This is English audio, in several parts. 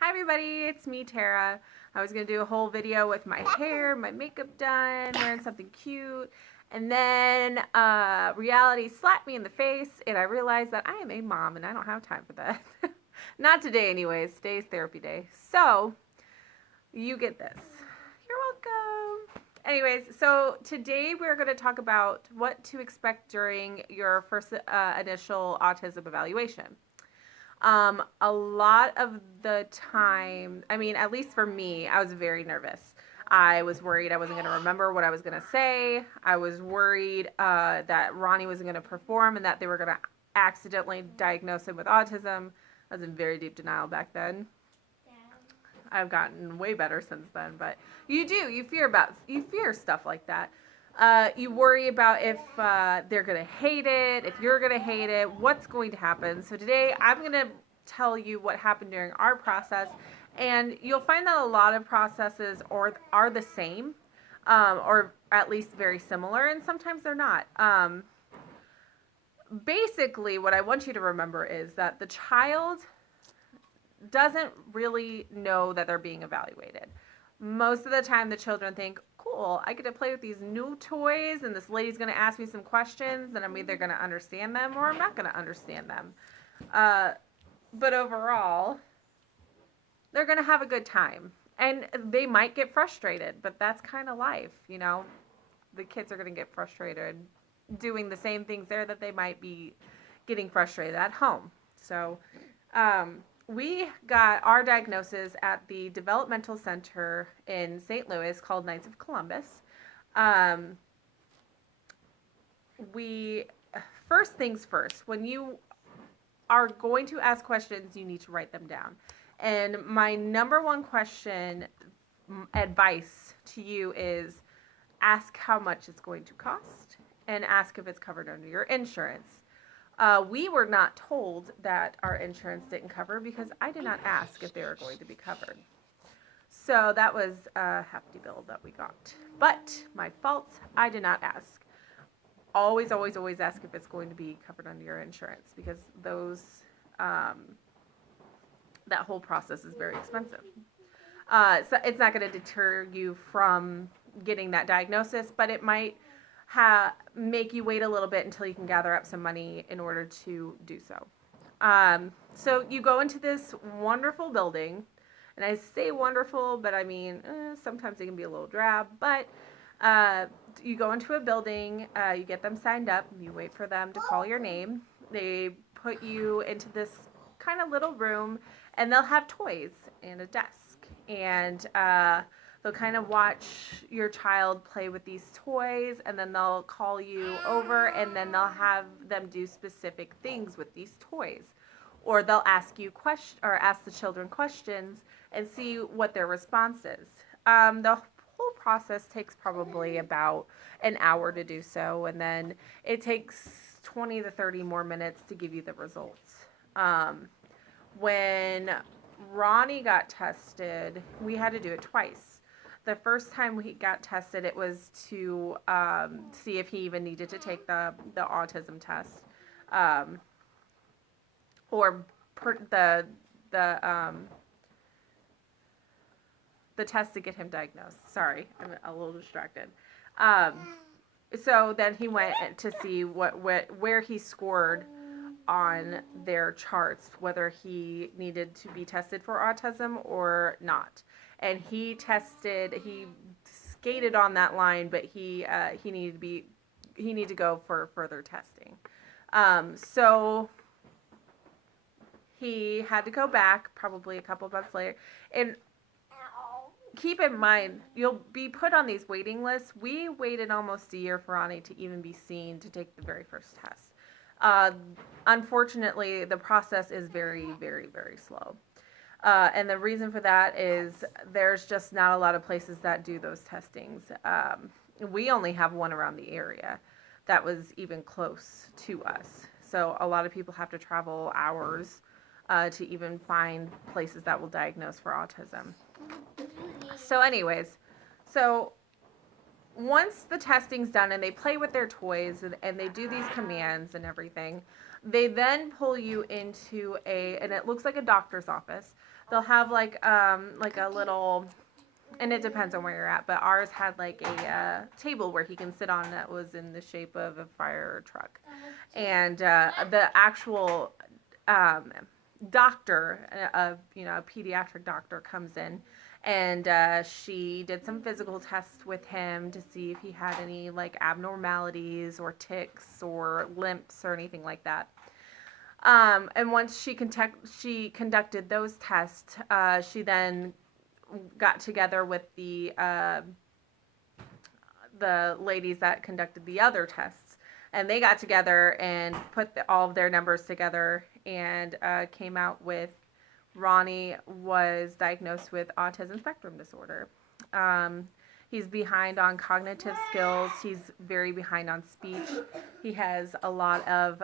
Hi everybody, it's me Tara. I was going to do a whole video with my hair, my makeup done, wearing something cute, and then reality slapped me in the face and I realized that I am a mom and I don't have time for that. Not today anyways, today's therapy day. So, you get this. You're welcome. Anyways, so today we're going to talk about what to expect during your first initial autism evaluation. A lot of the time, I mean, at least for me, I was very nervous. I was worried I wasn't going to remember what I was going to say. I was worried that Ronnie wasn't going to perform and that they were going to accidentally diagnose him with autism. I was in very deep denial back then. I've gotten way better since then, but you fear stuff like that. You worry about if they're going to hate it, if you're going to hate it, what's going to happen. So today I'm going to tell you what happened during our process, and you'll find that a lot of processes are the same, or at least very similar, and sometimes they're not. Basically, what I want you to remember is that the child doesn't really know that they're being evaluated. Most of the time, the children think, cool, I get to play with these new toys, and this lady's going to ask me some questions, and I'm either going to understand them or I'm not going to understand them. But overall, they're going to have a good time. And they might get frustrated, but that's kind of life, you know? The kids are going to get frustrated doing the same things there that they might be getting frustrated at home. So, we got our diagnosis at the developmental center in St. Louis called Knights of Columbus. We first things first, when you are going to ask questions, you need to write them down. And my number one question advice to you is ask how much it's going to cost and ask if it's covered under your insurance. We were not told that our insurance didn't cover because I did not ask if they were going to be covered. So that was a hefty bill that we got. But my fault, I did not ask. Always, always, always ask if it's going to be covered under your insurance because that whole process is very expensive. So it's not going to deter you from getting that diagnosis, but it might make you wait a little bit until you can gather up some money in order to do so. So you go into this wonderful building, and I say wonderful, but I mean, sometimes it can be a little drab, but you go into a building, you get them signed up, you wait for them to call your name. They put you into this kind of little room, and they'll have toys and a desk, and they'll kind of watch your child play with these toys, and then they'll call you over, and then they'll have them do specific things with these toys. Or they'll ask you ask the children questions and see what their response is. The whole process takes probably about an hour to do so, and then it takes 20 to 30 more minutes to give you the results. When Ronnie got tested, we had to do it twice. The first time he got tested, it was to see if he even needed to take the autism test, or the test to get him diagnosed. Sorry, I'm a little distracted. So then he went to see where he scored on their charts, whether he needed to be tested for autism or not. And he skated on that line, but he needed to go for further testing. So he had to go back probably a couple months later. And keep in mind, you'll be put on these waiting lists. We waited almost a year for Ronnie to even be seen to take the very first test. Unfortunately, the process is very, very, very slow. And the reason for that is there's just not a lot of places that do those testings. We only have one around the area that was even close to us. So a lot of people have to travel hours to even find places that will diagnose for autism. So anyways, once the testing's done and they play with their toys and they do these commands and everything, they then pull you into and it looks like a doctor's office. they'll have like a little, and it depends on where you're at, but ours had like a table where he can sit on that was in the shape of a fire truck. And the actual doctor, a pediatric doctor comes in, and she did some physical tests with him to see if he had any like abnormalities or tics or limps or anything like that. And once she conducted those tests, she then got together with the ladies that conducted the other tests, and they got together and put all of their numbers together and came out with Ronnie was diagnosed with autism spectrum disorder. He's behind on cognitive skills. He's very behind on speech. He has a lot of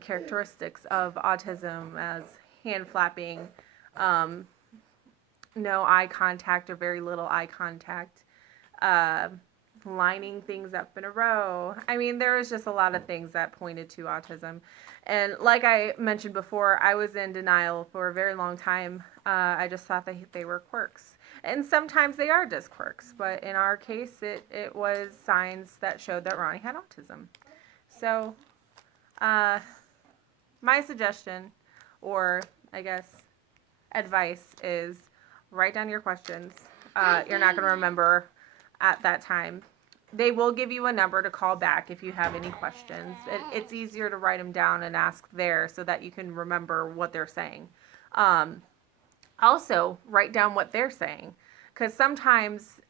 characteristics of autism, as hand flapping, no eye contact or very little eye contact, lining things up in a row. I mean, there was just a lot of things that pointed to autism. And like I mentioned before, I was in denial for a very long time. I just thought that they were quirks. And sometimes they are just quirks, but in our case, it was signs that showed that Ronnie had autism. So, my suggestion, or I guess advice, is write down your questions. You're not going to remember at that time. They will give you a number to call back if you have any questions. It's easier to write them down and ask there so that you can remember what they're saying. Also, write down what they're saying, because sometimes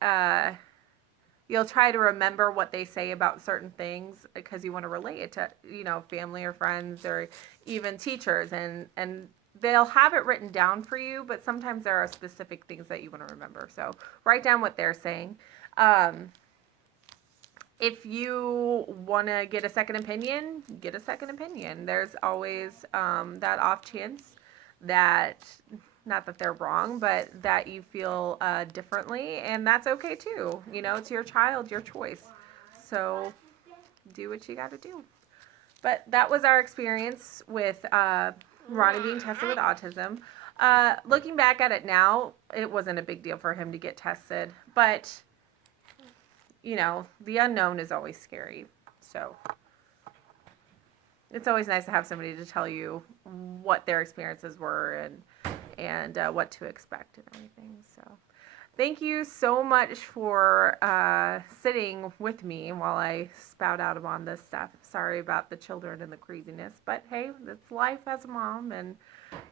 you'll try to remember what they say about certain things because you want to relate it to, family or friends or even teachers, and they'll have it written down for you, but sometimes there are specific things that you want to remember. So write down what they're saying. If you want to get a second opinion, get a second opinion. There's always that off chance that, not that they're wrong, but that you feel differently, and that's okay too. It's your child, your choice. So do what you got to do. But that was our experience with Ronnie being tested with autism. Looking back at it now, it wasn't a big deal for him to get tested, but the unknown is always scary. So it's always nice to have somebody to tell you what their experiences were and what to expect and everything. So thank you so much for sitting with me while I spout out on this stuff. Sorry about the children and the craziness, but hey, that's life as a mom, and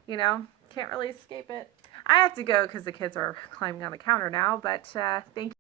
can't really escape it. I have to go because the kids are climbing on the counter now, but thank you.